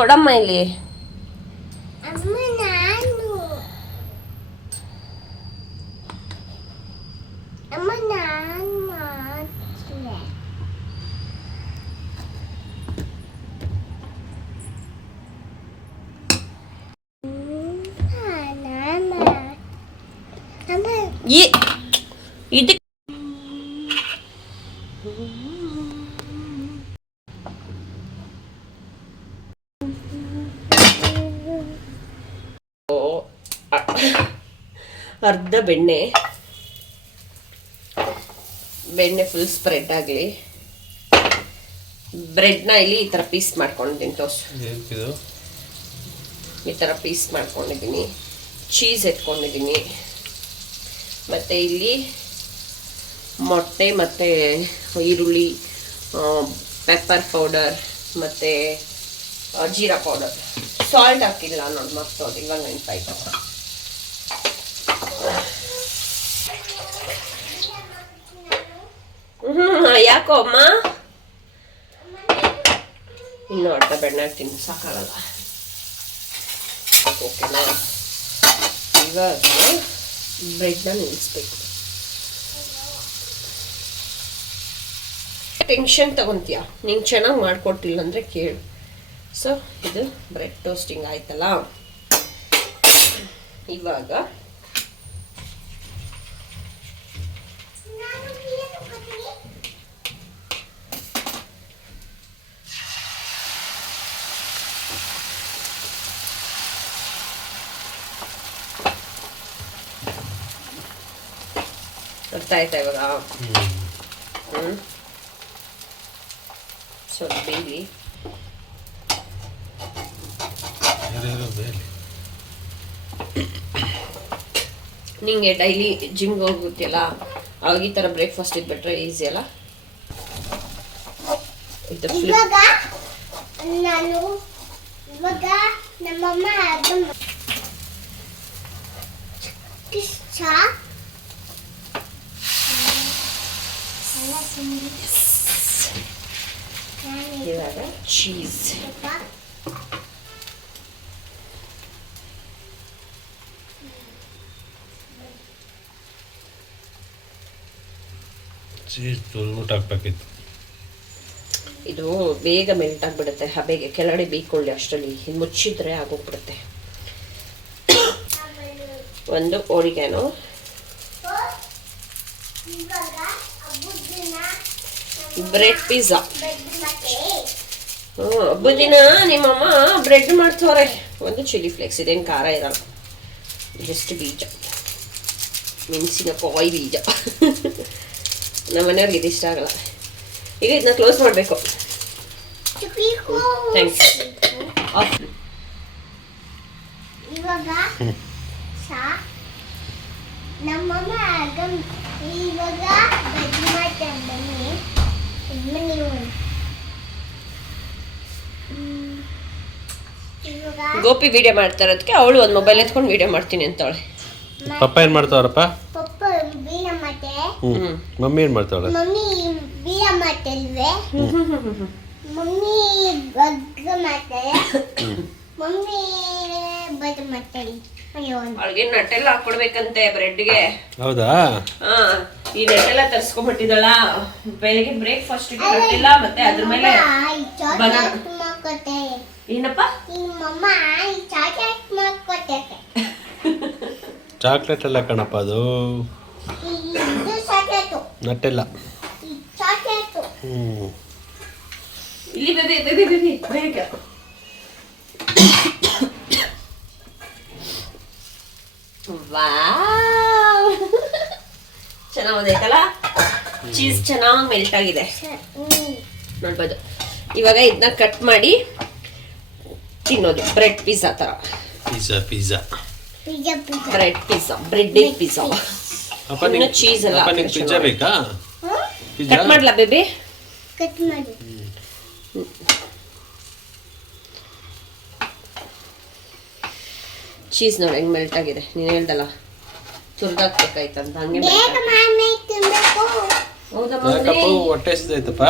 ಕೊಡಮ್ಮ ಇಲ್ಲಿ. ಇದಕ್ಕೆ ಅರ್ಧ ಬೆಣ್ಣೆ ಫುಲ್ ಸ್ಪ್ರೆಡ್ ಆಗಲಿ. ಬ್ರೆಡ್ನ ಇಲ್ಲಿ ಈ ಥರ ಪೀಸ್ ಮಾಡ್ಕೊಂಡಿದ್ದೀನಿ. ಈ ಥರ ಪೀಸ್ ಮಾಡ್ಕೊಂಡಿದ್ದೀನಿ. ಚೀಸ್ ಎತ್ಕೊಂಡಿದ್ದೀನಿ. ಮತ್ತು ಇಲ್ಲಿ ಮೊಟ್ಟೆ ಮತ್ತು ಈರುಳ್ಳಿ, ಪೆಪ್ಪರ್ ಪೌಡರ್ ಮತ್ತು ಜೀರಾ ಪೌಡರ್. ಸಾಲ್ಟ್ ಹಾಕಿಲ್ಲ ನೋಡಿ, ಮರ್ತೋದು ಇವಾಗ ನೆನಪಾಯ್ತು. ಯಾಕೋ ಅಮ್ಮ? ಇನ್ನು ಅರ್ಧ ಬೆಣ್ಣೆ ಹಾಕ್ತೀನಿ, ಸಾಕಾಗಲ್ಲ. ಓಕೆನಾ? ಇವಾಗ ಬ್ರೆಡ್ನ ನಿಲ್ಲಿಸ್ಬೇಕು. ಟೆನ್ಷನ್ ತಗೊಂತೀಯ, ನಿಂಗೆ ಚೆನ್ನಾಗಿ ಮಾಡಿಕೊಟ್ಟಿಲ್ಲ ಅಂದರೆ ಕೇಳು. ಸೊ ಇದು ಬ್ರೆಡ್ ಟೋಸ್ಟಿಂಗ್ ಆಯ್ತಲ್ಲ. ಇವಾಗ ಅರ್ಥ ಆಯ್ತಾ ಇವಾಗ? ಸ್ವಲ್ಪ ಬೇಲಿ ನಿಂಗೆ ಡೈಲಿ ಜಿಮ್ಗೆ ಹೋಗುತ್ತಿಲ್ಲ, ಅವಾಗ ಈ ಥರ ಬ್ರೇಕ್ಫಾಸ್ಟ್ ಇದ್ಬಿಟ್ರೆ ಈಸಿ ಅಲ್ಲ. ನಾನು ಇವಾಗ ನಮ್ಮಮ್ಮ ಇವಾಗ ಚೀಸ್ ಹಾಕ್ಬೇಕಿತ್ತು. ಇದು ಬೇಗ ಮೆಲ್ಟ್ ಆಗಿಬಿಡುತ್ತೆ. ಹಬೆಗೆ ಕೆಳಗಡೆ ಬೇಯಿಕೊಳ್ಳಿ ಅಷ್ಟರಲ್ಲಿ. ಇದು ಮುಚ್ಚಿದ್ರೆ ಆಗೋಗ್ಬಿಡುತ್ತೆ. ಒಂದು ಓರಿಗ್ಯಾನೋ, ಬ್ರೆಡ್ ಪಿಜ್ಜಾ. ಹಬ್ಬದ ದಿನ ನಿಮ್ಮಮ್ಮ ಬ್ರೆಡ್ ಮಾಡ್ತವ್ರೆ. ಒಂದು ಚಿಲ್ಲಿ ಫ್ಲೇಕ್ಸ್, ಇದೇನು ಖಾರ ಇರಲ್ಲ, ಜಸ್ಟ್ ಬೀಜ, ಮೆಣಸಿನಕಾಯಿ ಬೀಜ. ನಮ್ಮ ಮನೆಯವ್ರಿಗೆ ಇದು ಇಷ್ಟ ಆಗಲ್ಲ. ಈಗ ಇದನ್ನ ಕ್ಲೋಸ್ ಮಾಡಬೇಕು. ಥ್ಯಾಂಕ್ಸ್. ಇವಾಗ ನಮ್ಮಮ್ಮ ಇವಾಗ ಗೋಪಿ ವಿಡಿಯೋ ಮಾಡ್ತಾ ಇರೋದಕ್ಕೆ ಅವಳು ಒಂದು ಮೊಬೈಲ್ ಎತ್ಕೊಂಡು ವಿಡಿಯೋ ಮಾಡ್ತೀನಿ ಅಂತವಳೆ. ಪಪ್ಪ ಏನ್ ಮಾಡ್ತಾವ್ರಪ್ಪ? ಪಪ್ಪ ಬೀಡ ಮತ್ತೆ ಮಮ್ಮಿ ಏನ್ ಮಾಡ್ತಾವಳೆ? ಮಮ್ಮಿ ಬೀಡ ಮಾಡ್ತಲ್ವೇ, ಮಮ್ಮಿ ಗಗ್ಗ ಮಾಡ್ತಾರೆ, ಮಮ್ಮಿ ಬದ್ ಮಾಡ್ತಾರೆ. ಅವಳಿಗೆ ನಟ್ಟೆಲ್ಲ ಹಾಕೊಡ್ಬೇಕಂತೆ ಬ್ರೆಡ್ಗೆ. ಹೌದಾ? ಈ ನಟ್ಟೆಲ್ಲ ತರ್ಸ್ಕೊಂಡ್ಬಿಟ್ಟಿದಳ. ಬೆಳಿಗ್ಗೆ ಬ್ರೇಕ್ಫಾಸ್ಟ್ ನಟ್ಟೆಲ್ಲ, ಮತ್ತೆ ಅದ್ರ ಮೇಲೆ ಏನಪ್ಪ ಚಾಕ್ಲೇಟ್ ಎಲ್ಲ ಕಣಪ್ಪ ಅದು, ನಟ್ಟೆಲ್ಲ. ಇಲ್ಲಿ ಬೇಬಿ ಬೇಬಿ ಬೇಬಿ ಬೇಗ. ವಾವ್, ಚೆನ್ನಾಗಿ ಬಂದೈತಲ್ಲ. ಚೀಸ್ ಚೆನ್ನಾಗಿ ಮೆಲ್ಟ್ ಆಗಿದೆ ನೋಡ್ಬೋದು. ಇವಾಗ ಇದನ್ನ ಕಟ್ ಮಾಡಿ ತಿನ್ನೋದು. ಬ್ರೆಡ್ ಪಿಜ್ಜಾ ತರ. Pizza bread pizza, bread pizza. ಇನ್ನು ಚೀಸ್ ಎಲ್ಲ ಪಿಜ್ಜಾ ಬೇಕಾ? ಕಟ್ ಮಾಡ್ಲಾ ಬೇಬಿ? ಕಟ್ ಮಾಡಿ. ಚೀಸ್ ನೋಡಿ ಹೆಂಗ್ ಮೆಲ್ಟ್ ಆಗಿದೆ. ನೀನು ಹೇಳ್ದಲ್ಲ ತುರ್ದಾಕ್ಬೇಕಾಯ್ತಂತ, ಹಂಗೆ. ಹೊಟ್ಟೆ ಹಸಿದೈತಪ್ಪ.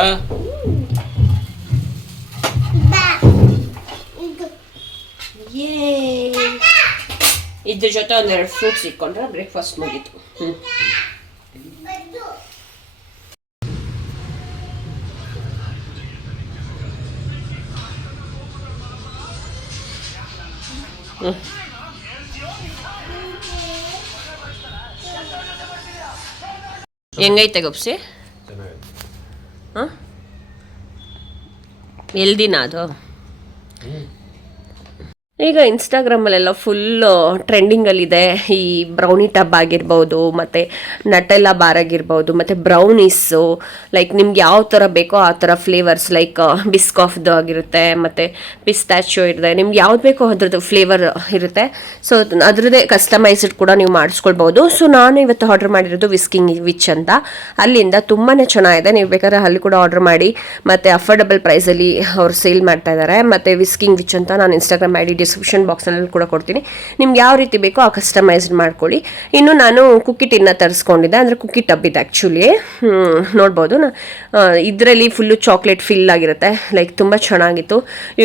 ಇದ್ರ ಜೊತೆ ಒಂದೆರಡು ಫ್ರೂಟ್ಸ್ ಇಟ್ಕೊಂಡ್ರೆ ಬ್ರೇಕ್ಫಾಸ್ಟ್ ಮುಗೀತು. ಬದ್ದು ಹೆಂಗೈತೆ ಗೊಪ್ಸಿ? ಹಾಂ, ಎಲ್ದಿನ ಅದು? ಈಗ ಇನ್ಸ್ಟಾಗ್ರಾಮಲ್ಲೆಲ್ಲ ಫುಲ್ಲು ಟ್ರೆಂಡಿಂಗಲ್ಲಿದೆ ಈ ಬ್ರೌನಿ ಟಬ್ ಆಗಿರ್ಬೋದು, ಮತ್ತು ನಟೆಲ್ಲ ಬಾರ್ ಆಗಿರ್ಬೋದು, ಮತ್ತು ಬ್ರೌನೀಸು. ಲೈಕ್ ನಿಮ್ಗೆ ಯಾವ ಥರ ಬೇಕೋ ಆ ಥರ ಫ್ಲೇವರ್ಸ್, ಲೈಕ್ ಬಿಸ್ಕಾಫ್ದು ಆಗಿರುತ್ತೆ, ಮತ್ತು ಪಿಸ್ತಾಚ್ಯೋ ಇರುತ್ತೆ. ನಿಮ್ಗೆ ಯಾವ್ದು ಬೇಕೋ ಅದ್ರದ್ದು ಫ್ಲೇವರ್ ಇರುತ್ತೆ. ಸೊ ಅದರದ್ದೇ ಕಸ್ಟಮೈಸ್ಡ್ ಕೂಡ ನೀವು ಮಾಡಿಸ್ಕೊಳ್ಬೋದು. ಸೊ ನಾನು ಇವತ್ತು ಆರ್ಡರ್ ಮಾಡಿರೋದು ವಿಸ್ಕಿಂಗ್ ವಿಚ್ ಅಂತ. ಅಲ್ಲಿಂದ ತುಂಬಾ ಚೆನ್ನಾಗಿದೆ. ನೀವು ಬೇಕಾದ್ರೆ ಅಲ್ಲಿ ಕೂಡ ಆರ್ಡರ್ ಮಾಡಿ, ಮತ್ತು ಅಫೋರ್ಡಬಲ್ ಪ್ರೈಸಲ್ಲಿ ಅವ್ರು ಸೇಲ್ ಮಾಡ್ತಾ ಇದ್ದಾರೆ. ಮತ್ತು ವಿಸ್ಕಿಂಗ್ ವಿಚ್ ಅಂತ ನಾನು ಇನ್ಸ್ಟಾಗ್ರಾಮ್ ಐ ಡಿ ಡಿಸ್ಕ್ರಿಪ್ಷನ್ ಬಾಕ್ಸ್ನಲ್ಲಿ ಕೂಡ ಕೊಡ್ತೀನಿ. ನಿಮ್ಗೆ ಯಾವ ರೀತಿ ಬೇಕೋ ಆ ಕಸ್ಟಮೈಸ್ಡ್ ಮಾಡ್ಕೊಳ್ಳಿ. ಇನ್ನು ನಾನು ಕುಕ್ಕಿ ಟಿನ್ನ ತರಿಸ್ಕೊಂಡಿದ್ದೆ, ಅಂದರೆ ಕುಕ್ಕಿ ಟಬ್ ಇದೆ ಆ್ಯಕ್ಚುಲಿ. ನೋಡ್ಬೋದು, ಇದರಲ್ಲಿ ಫುಲ್ಲು ಚಾಕ್ಲೇಟ್ ಫಿಲ್ ಆಗಿರುತ್ತೆ. ಲೈಕ್ ತುಂಬ ಚೆನ್ನಾಗಿತ್ತು.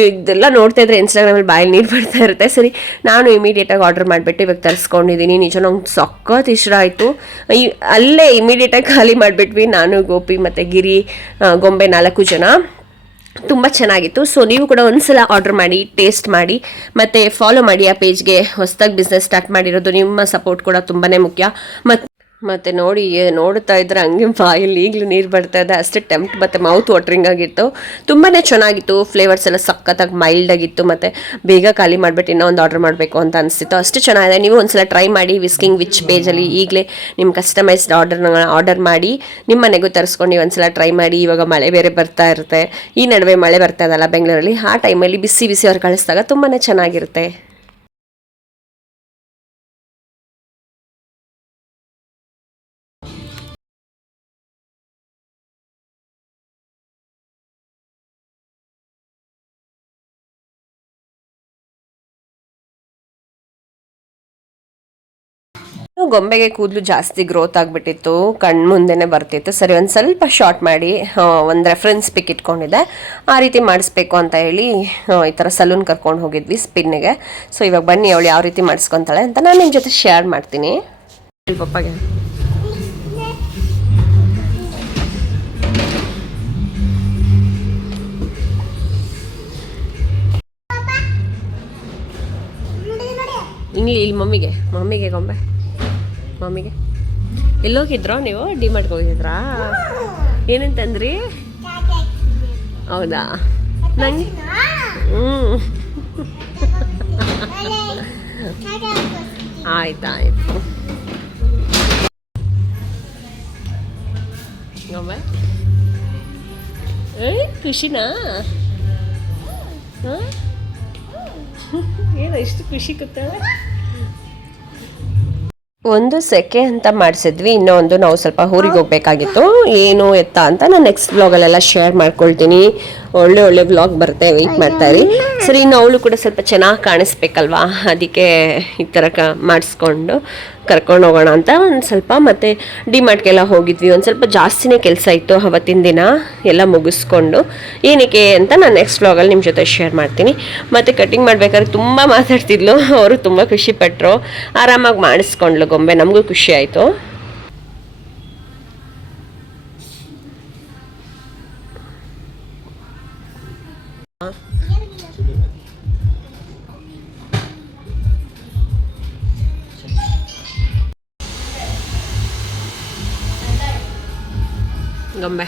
ಇದೆಲ್ಲ ನೋಡ್ತಾ ಇದ್ರೆ ಇನ್ಸ್ಟಾಗ್ರಾಮಲ್ಲಿ ಬಾಯಲ್ಲಿ ನೀರು ಬರ್ತಾ ಇರುತ್ತೆ. ಸರಿ, ನಾನು ಇಮಿಡಿಯೇಟಾಗಿ ಆರ್ಡರ್ ಮಾಡಿಬಿಟ್ಟು ಇವಾಗ ತರಿಸ್ಕೊಂಡಿದ್ದೀನಿ. ನಿಜ ನಂಗೆ ಸಖತ್ ಇಷ್ಟ ಆಯಿತು. ಅಲ್ಲೇ ಇಮಿಡಿಯೇಟಾಗಿ ಖಾಲಿ ಮಾಡಿಬಿಟ್ವಿ ನಾನು, ಗೋಪಿ ಮತ್ತು ಗಿರಿ, ಗೊಂಬೆ 4 ಜನ. ತುಂಬ ಚೆನ್ನಾಗಿತ್ತು. ಸೊ ನೀವು ಕೂಡ ಒಂದ್ಸಲ ಆರ್ಡರ್ ಮಾಡಿ ಟೇಸ್ಟ್ ಮಾಡಿ, ಮತ್ತು ಫಾಲೋ ಮಾಡಿ ಆ ಪೇಜ್ಗೆ. ಹೊಸದಾಗಿ ಬಿಸ್ನೆಸ್ ಸ್ಟಾರ್ಟ್ ಮಾಡಿರೋದು, ನಿಮ್ಮ ಸಪೋರ್ಟ್ ಕೂಡ ತುಂಬಾ ಮುಖ್ಯ. ಮತ್ತು ನೋಡಿ, ನೋಡ್ತಾ ಇದ್ರೆ ಹಂಗೆ ಬಾಯಲ್ಲಿ ಈಗಲೂ ನೀರು ಬರ್ತಾ ಇದೆ, ಅಷ್ಟೇ ಟೆಂಪ್ಟ್ ಮತ್ತು ಮೌತ್ ವಾಟ್ರಿಂಗ್ ಆಗಿತ್ತು. ತುಂಬಾ ಚೆನ್ನಾಗಿತ್ತು. ಫ್ಲೇವರ್ಸ್ ಎಲ್ಲ ಸಖತ್ತಾಗಿ ಮೈಲ್ಡ್ ಆಗಿತ್ತು. ಮತ್ತು ಬೇಗ ಖಾಲಿ ಮಾಡಿಬಿಟ್ಟು ಇನ್ನೂ ಒಂದು ಆರ್ಡರ್ ಮಾಡಬೇಕು ಅಂತ ಅನಿಸ್ತಿತ್ತು. ಅಷ್ಟು ಚೆನ್ನಾಗಿದೆ. ನೀವು ಒಂದ್ಸಲ ಟ್ರೈ ಮಾಡಿ ವಿಸ್ಕಿಂಗ್ ವಿಚ್ ಪೇಜಲ್ಲಿ. ಈಗಲೇ ನಿಮ್ಮ ಕಸ್ಟಮೈಸ್ಡ್ ಆರ್ಡರ್ ಮಾಡಿ ನಿಮ್ಮ ಮನೆಗೂ ತರಿಸ್ಕೊಂಡು ನೀವು ಒಂದ್ಸಲ ಟ್ರೈ ಮಾಡಿ. ಇವಾಗ ಮಳೆ ಬೇರೆ ಬರ್ತಾ ಇರುತ್ತೆ. ಈ ನಡುವೆ ಮಳೆ ಬರ್ತಾ ಇದಲ್ಲ ಬೆಂಗಳೂರಲ್ಲಿ, ಆ ಟೈಮಲ್ಲಿ ಬಿಸಿ ಬಿಸಿ ಅವ್ರು ಕಳಿಸಿದಾಗ ತುಂಬಾ ಚೆನ್ನಾಗಿರುತ್ತೆ. ಗೊಂಬೆಗೆ ಕೂದಲು ಜಾಸ್ತಿ ಗ್ರೋತ್ ಆಗಿಬಿಟ್ಟಿತ್ತು, ಕಣ್ಣು ಮುಂದೆನೇ ಬರ್ತಿತ್ತು. ಸರಿ, ಒಂದು ಸ್ವಲ್ಪ ಶಾರ್ಟ್ ಮಾಡಿ ಒಂದು ರೆಫರೆನ್ಸ್ ಪಿಕ್ ಇಟ್ಕೊಂಡಿದ್ದೆ. ಆ ರೀತಿ ಮಾಡಿಸ್ಬೇಕು ಅಂತ ಹೇಳಿ ಈ ಥರ ಸಲೂನ್ ಕರ್ಕೊಂಡು ಹೋಗಿದ್ವಿ ಸ್ಪಿನ್ನಿಗೆ. ಸೊ ಇವಾಗ ಬನ್ನಿ ಅವಳು ಯಾವ ರೀತಿ ಮಾಡಿಸ್ಕೊತಾಳೆ ಅಂತ ನಾನು ನಿಮ್ಮ ಜೊತೆ ಶೇರ್ ಮಾಡ್ತೀನಿ. ಪಪ್ಪಗೆ ಇಲ್ಲಿ ಮಮ್ಮಿಗೆ ಗೊಂಬೆ ಮಮ್ಮಿಗೆ. ಎಲ್ಲೋಗಿದ್ರೋ ನೀವು? ಡಿಮಾರ್ಟ್ಗೆ ಹೋಗಿದ್ರಾ? ಏನಂತಂದ್ರಿ? ಹೌದಾ? ನಂಗೆ ಆಯ್ತಾಯ್ತು. ಗೊಂಬೆ ಖುಷಿನಾ? ಏನು ಇಷ್ಟು ಖುಷಿ ಕೂತಾಳೆ? ಒಂದು ಸೆಕೆ ಅಂತ ಮಾಡಿಸಿದ್ವಿ, ಇನ್ನೊಂದು ನಾವು ಸ್ವಲ್ಪ ಊರಿಗೆ ಹೋಗ್ಬೇಕಾಗಿತ್ತು. ಏನು ಎತ್ತ ಅಂತ ನಾನು ನೆಕ್ಸ್ಟ್ ವ್ಲಾಗಲ್ಲೆಲ್ಲ ಶೇರ್ ಮಾಡ್ಕೊಳ್ತೀನಿ. ಒಳ್ಳೆ ಒಳ್ಳೆ ವ್ಲಾಗ್ ಬರುತ್ತೆ, ವೆಯ್ಟ್ ಮಾಡ್ತಾ ಇರಿ. ಸರಿ, ಇನ್ನು ಅವಳು ಕೂಡ ಸ್ವಲ್ಪ ಚೆನ್ನಾಗಿ ಕಾಣಿಸ್ಬೇಕಲ್ವಾ, ಅದಕ್ಕೆ ಈ ಥರ ಮಾಡಿಸ್ಕೊಂಡು ಕರ್ಕೊಂಡು ಹೋಗೋಣ ಅಂತ ಒಂದು ಸ್ವಲ್ಪ. ಮತ್ತು ಡಿಮಾರ್ಟ್ಗೆಲ್ಲ ಹೋಗಿದ್ವಿ. ಒಂದು ಸ್ವಲ್ಪ ಜಾಸ್ತಿನೇ ಕೆಲಸ ಇತ್ತು ಅವತ್ತಿನ ದಿನ, ಎಲ್ಲ ಮುಗಿಸ್ಕೊಂಡು. ಏನಕ್ಕೆ ಅಂತ ನಾನು ನೆಕ್ಸ್ಟ್ ವ್ಲಾಗಲ್ಲಿ ನಿಮ್ಮ ಜೊತೆ ಶೇರ್ ಮಾಡ್ತೀನಿ. ಮತ್ತು ಕಟಿಂಗ್ ಮಾಡ್ಬೇಕಾದ್ರೆ ತುಂಬ ಮಾತಾಡ್ತಿದ್ಲು, ಅವರು ತುಂಬ ಖುಷಿಪಟ್ಟರು. ಆರಾಮಾಗಿ ಮಾಡಿಸ್ಕೊಂಡ್ಲು ಗೊಂಬೆ, ನಮಗೂ ಖುಷಿ ಆಯಿತು. ಗೊಂಬೆ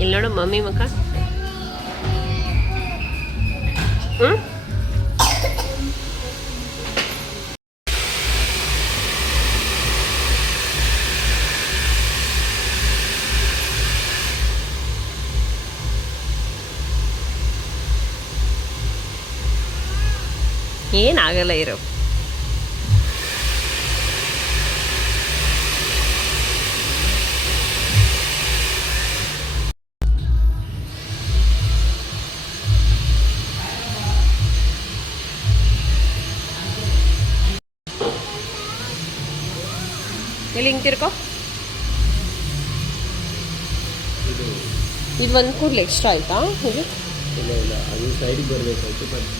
ಇಲ್ಲಿ ನೋಡು ಮಮ್ಮಿ ಮಕ್ಕ. ಏನಾಗಲ್ಲ ಇರೋ. ಎಲ್ಲಿ ಹಿಂಗೆ ತಿರ್ಕೋ. ಇದು ಒಂದು ಕೂದಲು ಎಕ್ಸ್ಟ್ರಾ ಆಯಿತಾ? ಇದು ಇಲ್ಲ ಇಲ್ಲ ಅದು ಸೈಡಿಗೆ ಬರಬೇಕಾಯ್ತು ಬಟ್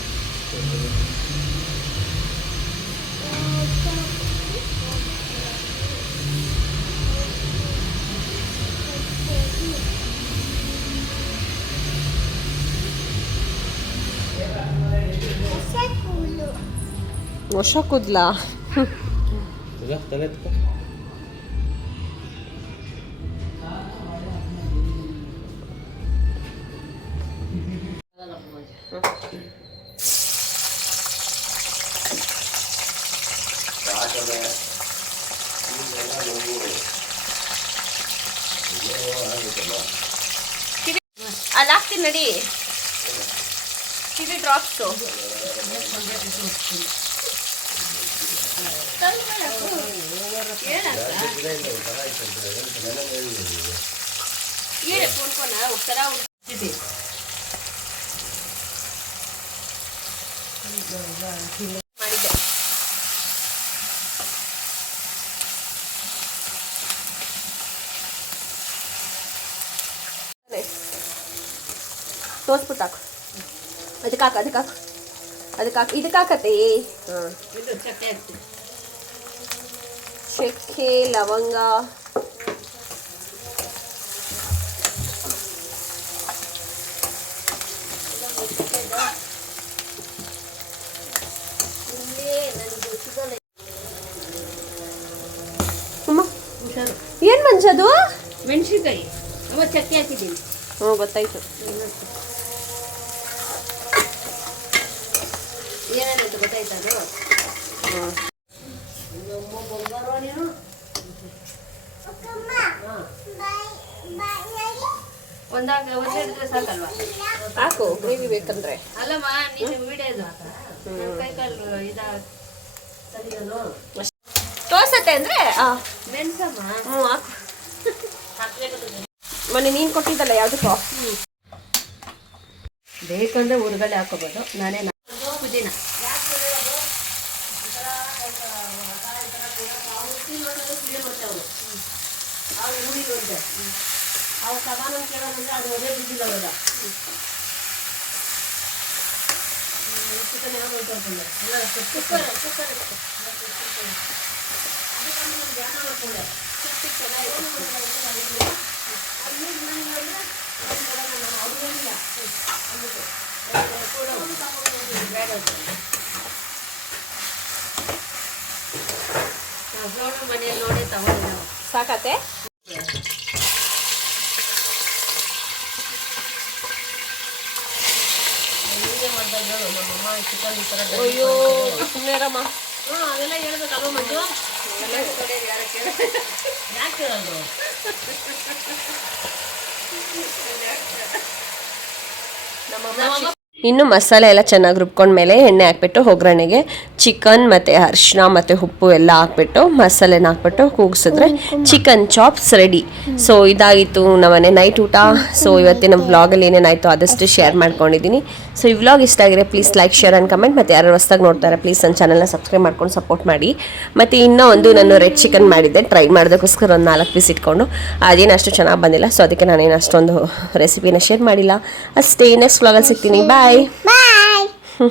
ಹೊಸ ಕೂಲು. ಹೊಸ ಕೂದ್ಲಾ? ಈಗ ತಲೆ ಎತ್ಕೊ. ಅಲ್ಲಿ ಹಾಕ್ತೀನಿ ನಡಿ. ಕಿವಿ ಡ್ರಾಪ್ಸು. ಮಾಡಿದ್ದೆ. ತೋರ್ಸ್ಬಿಟ್ಟು ಹಾಕು. ಅದಕ್ಕೆ ಹಾಕು ಅದಕ್ಕೆ ಹಾಕು ಅದಕ್ಕೆ ಹಾಕು ಇದಕ್ಕೆ ಹಾಕತ್ತೆ. ಹಾಂ, ಚಕ್ಕೆ ಲವಂಗ ಏನು ಮಂಜದು? ಮೆಣಸಿನ್ಕಾಯಿ ಅವ ಚಕ್ಕೆ ಹಾಕಿದ್ದೀನಿ. ಹ್ಞೂ ಗೊತ್ತಾಯ್ತು. ಏನಾಯ್ತು ಗೊತ್ತಾಯ್ತಾ ಅದು? ಹ್ಞೂ ನೀನು ಅಕ್ಕಮ್ಮ, ಬಾಯಿ ಒಂದೆರಡು ದಿವಸ ಸಾಕಲ್ವಾ? ಹಾಕು ಗ್ರೇವಿ ಬೇಕಂದ್ರೆ. ಅಲ್ಲಮ್ಮ ನೀನು ವಿಡಿಯೋದು ಕೈ ಕಾಲು ಸರಿಯಲ್ಲ ತೋರ್ಸತ್ತೆ ಅಂದರೆ ಮೆಣಸಮ್ಮ. ಹ್ಞೂ ಹಾಕು. ಮೊನ್ನೆ ನೀನು ಕೊಟ್ಟಿದ್ದಲ್ಲ ಯಾವುದಕ್ಕೋ? ಬೇಕಂದ್ರೆ ಉರ್ಗಡೆ ಹಾಕೋಬೋದು. ನಾನೇ ಪುದೀನ ಅವು ಸಮಾನ ಕೇಳೋದಂದ್ರೆ ಅದು ಒದೇ ಬಿದ್ದಿಲ್ಲ ಅವೆಲ್ಲ. ಚಿಕನ್ ಯಾವಾಗ ಹೋಗ್ತಂದ್ರೆ ಎಲ್ಲ ಕುಕ್ಕರ್ ಧ್ಯಾನ ಮಾಡ್ಕೊಂಡೆ ಮನೆಯಲ್ಲಿ ನೋಡಿ ತಗೊಂಡು ಸಾಕತ್ತೆ. ಚಿಕನ್ ಈ ಥರ ಅಯ್ಯೋ ಸುಮ್ಮನೆರಮ್ಮ. ಹಾಂ ಅವೆಲ್ಲ ಹೇಳ್ಬೇಕಲ್ವ ಮಂಜು? ಯಾಕೆ ಕೇಳೋದು? ಇನ್ನು ಮಸಾಲೆ ಎಲ್ಲ ಚೆನ್ನಾಗಿ ರುಬ್ಕೊಂಡ್ಮೇಲೆ ಎಣ್ಣೆ ಹಾಕ್ಬಿಟ್ಟು ಒಗ್ಗರಣೆಗೆ ಚಿಕನ್ ಮತ್ತು ಅರಿಶಿನ ಮತ್ತು ಉಪ್ಪು ಎಲ್ಲ ಹಾಕ್ಬಿಟ್ಟು ಮಸಾಲೆನ ಹಾಕ್ಬಿಟ್ಟು ಕೂಗಿಸಿದ್ರೆ ಚಿಕನ್ ಚಾಪ್ಸ್ ರೆಡಿ. ಸೊ ಇದಾಗಿತ್ತು ನಮ್ಮನೆ ನೈಟ್ ಊಟ. ಸೊ ಇವತ್ತಿನ ವ್ಲಾಗಲ್ಲಿ ಏನೇನಾಯಿತು ಆದಷ್ಟು ಶೇರ್ ಮಾಡ್ಕೊಂಡಿದ್ದೀನಿ. ಸೊ ಈ ವ್ಲಾಗ್ ಇಷ್ಟ ಆಗಿದ್ರೆ please like share and comment. ಮತ್ತು ಯಾರು ಹೊಸ್ದಾಗಿ ನೋಡ್ತಾರೆ ಪ್ಲೀಸ್ ನನ್ನ ಚಾನಲ್ನ ಸಬ್ಸ್ಕ್ರೈಬ್ ಮಾಡ್ಕೊಂಡು ಸಪೋರ್ಟ್ ಮಾಡಿ. ಮತ್ತು ಇನ್ನೂ ಒಂದು ನಾನು ರೆಡ್ ಚಿಕನ್ ಮಾಡಿದ್ದೆ, ಟ್ರೈ ಮಾಡೋದಕ್ಕೋಸ್ಕರ ಒಂದು 4 ಪೀಸ್ ಇಟ್ಕೊಂಡು ಅದೇನು ಅಷ್ಟು ಚೆನ್ನಾಗಿ ಬಂದಿಲ್ಲ. ಸೊ ಅದಕ್ಕೆ ನಾನೇನು ಅಷ್ಟೊಂದು ರೆಸಿಪಿನ ಶೇರ್ ಮಾಡಿಲ್ಲ ಅಷ್ಟೇ. ನೆಕ್ಸ್ಟ್ ವ್ಲಾಗಲ್ಲಿ ಸಿಗ್ತೀನಿ. ಬಾಯ್. ಬಾಯ್.